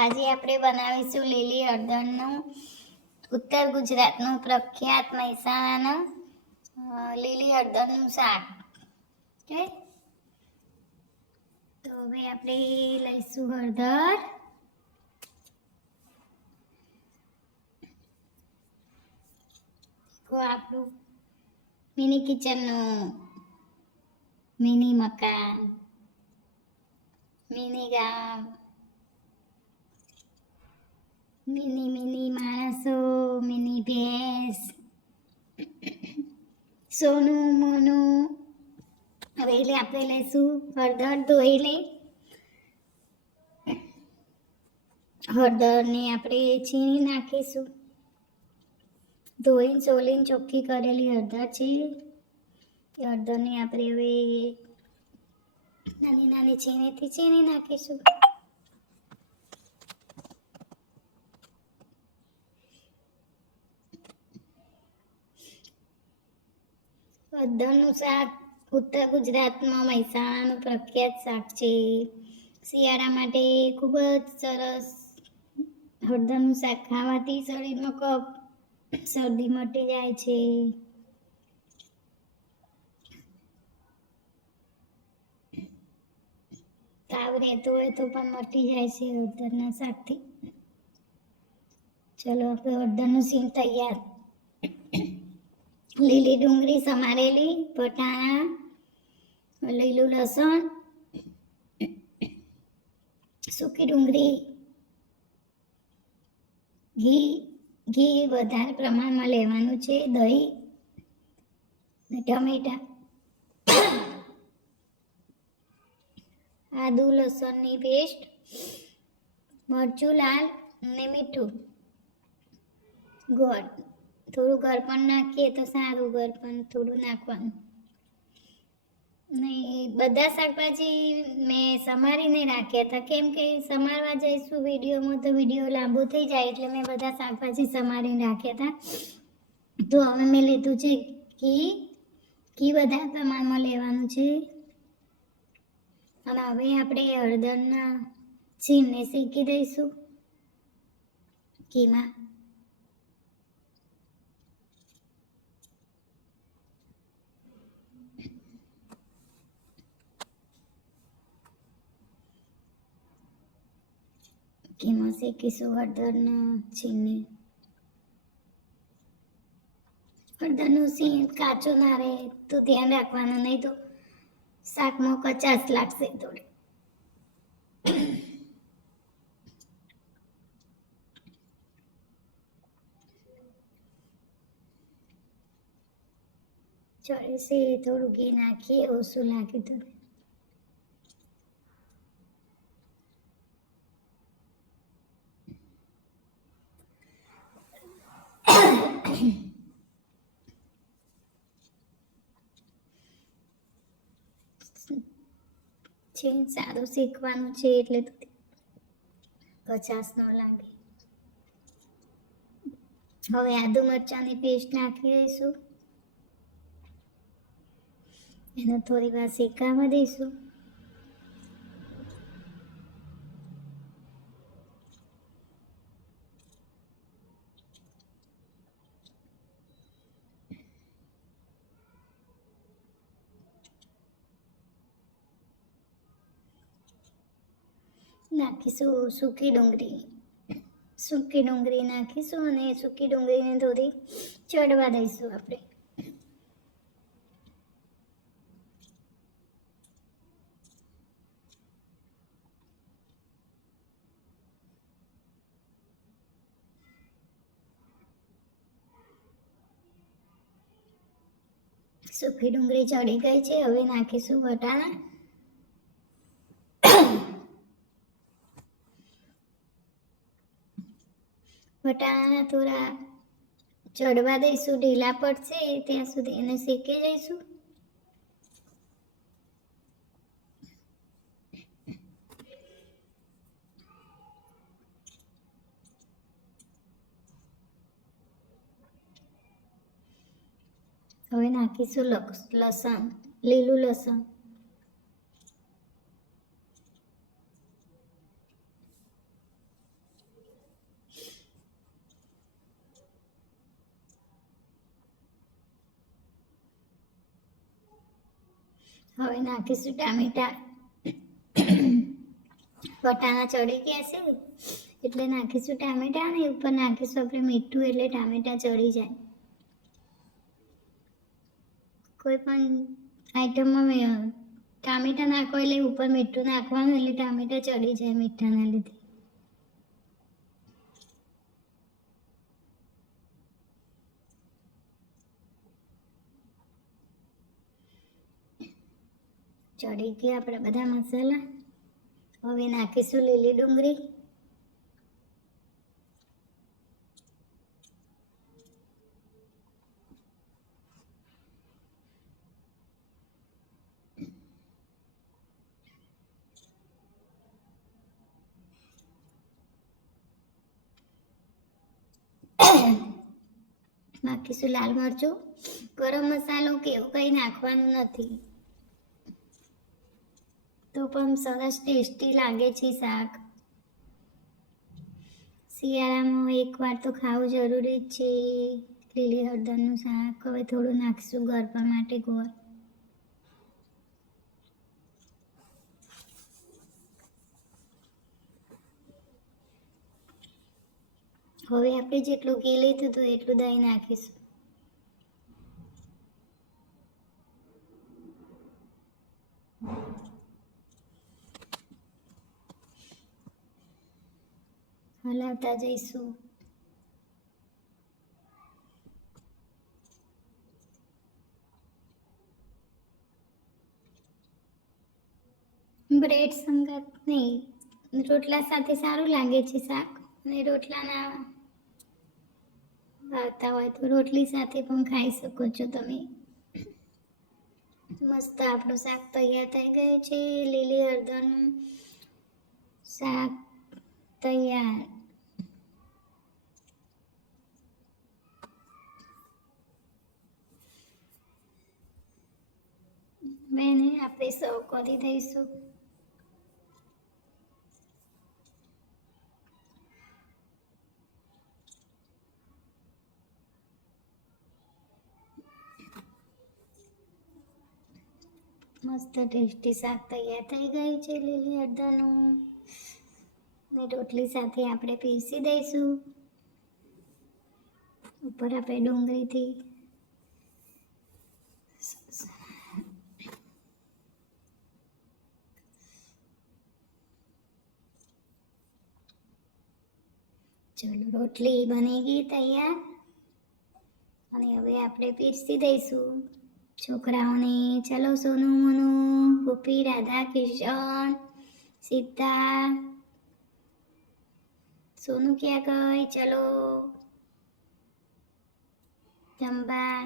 આજે આપણે બનાવીશું લીલી હળદરનું ઉત્તર ગુજરાતનું પ્રખ્યાત મહેસાણાનું લીલી હળદરનું શાક. ઓકે, તો હવે આપણે લઈશું હળદર, આપણું મિની કિચનનું મિની મકાન, મિની ગામ, મિની માણસો, મિની ભેંસ, સોનું મોનું. હવે એટલે આપણે લઈશું હળદર, ધોઈ લઈ હળદરને આપણે છીણી નાખીશું. ધોઈને સોલીને ચોખ્ખી કરેલી હળદર છે. એ હળદરને આપણે હવે નાની નાની છીણીથી છીણી નાખીશું. હળદરનું શાક ઉત્તર ગુજરાતમાં મહેસાણાનું પ્રખ્યાત શાક છે. શિયાળા માટે ખૂબ જ સરસ. હળદરનું શાક ખાવાથી શરીરમાં કફ, શરદી મટી જાય છે. તાવ રહેતો હોય તો પણ મટી જાય છે હળદરના શાકથી. ચલો આપણે હળદરનું સીણ તૈયાર. લીલી ડુંગળી સમારેલી, વટાણા, લીલું લસણ, સૂકી ડુંગળી, ઘી વધારે પ્રમાણમાં લેવાનું છે, દહીં, ટમેટા, આદુ લસણની પેસ્ટ, મરચું લાલ અને મીઠું, ગોળ. થોડું ગળપણ નાખીએ તો સારું, ગળપણ થોડું નાખવાનું. નહીં, બધા શાકભાજી મેં સમારીને રાખ્યા હતા, કેમ કે સમારવા જઈશું વિડીયોમાં તો વિડીયો લાંબો થઈ જાય, એટલે મેં બધા શાકભાજી સમારીને રાખ્યા હતા. તો હવે મેં લીધું છે ઘી વધારે પ્રમાણમાં લેવાનું છે. અને હવે આપણે હળદરના છીણને શેકી દઈશું ઘીમાં. ઘીમાં શેકીશું હળદરના છીણને. હળદરનું છીણ કાચું ના રહે તો ધ્યાન રાખવાનું, નહીં તો શાકમાં કચાશ લાગશે થોડી. ચોળીસે થોડું ઘી નાખીએ, ઓછું લાગે તો. છીણ સારું શેકવાનું છે એટલે કચાશ ન લાગે. હવે આદુ મરચાંની પેસ્ટ નાખી દઈશું. એને થોડી વાર શેકાવા દઈશું. નાખીશું સૂકી ડુંગળી નાખીશું અને સૂકી ડુંગળીને થોડી ચડવા દઈશું આપણે. સૂકી ડુંગળી ચડી ગઈ છે. હવે નાખીશું વટાણા. વટાણા થોડા ચડવા દઈશું, ઢીલા પડશે ત્યાં સુધી એને શેકી જઈશું. હવે નાખીશું લસણ, લીલું લસણ. હવે નાખીશું ટામેટા. વટાણા ચડી ગયા છે એટલે નાખીશું ટામેટા અને ઉપર નાખીશું આપણે મીઠું એટલે ટામેટા ચડી જાય. કોઈ પણ આઈટમમાં ટામેટા નાખો એટલે ઉપર મીઠું નાખવાનું એટલે ટામેટા ચડી જાય મીઠાના લીધે. ચડી ગયા આપણા બધા મસાલા. હવે નાખીશું લીલી ડુંગળી. નાખીશું લાલ મરચું. ગરમ મસાલો કે એવું કંઈ નાખવાનું નથી, તો પણ સરસ ટેસ્ટી લાગે છે શાક. શિયાળામાં એકવાર તો ખાવું જરૂરી જ છે લીલી હળદરનું શાક. હવે થોડું નાખીશું ગરબા માટે ગોળ. હવે આપણે જેટલું ઘી લીધું હતું એટલું દહીં નાખીશું. હલાવતા જઈશું. બ્રેડ સંગાત નહીં, રોટલા સાથે સારું લાગે છે શાક. અને રોટલાના ભાવતા હોય તો રોટલી સાથે પણ ખાઈ શકો છો તમે. મસ્ત આપણું શાક તૈયાર થઈ ગયું છે. લીલી હળદરનું શાક તૈયાર. બેને આપણે સર્વ કરી દઈશું. મસ્ત ટેસ્ટી શાક તૈયાર થઈ ગયું છે લીલી હળદરનું. ને રોટલી સાથે આપણે પીરસી દઈશું. ઉપર આપણે ડુંગળીથી ચલો રોટલી બની ગઈ તૈયાર. અને હવે આપણે પીરસી દઈશું છોકરાઓને. ચલો સોનું મોનું ગોપી રાધા કિશન સીતા. સોનું ક્યાં ગઈ? ચલો જમવા.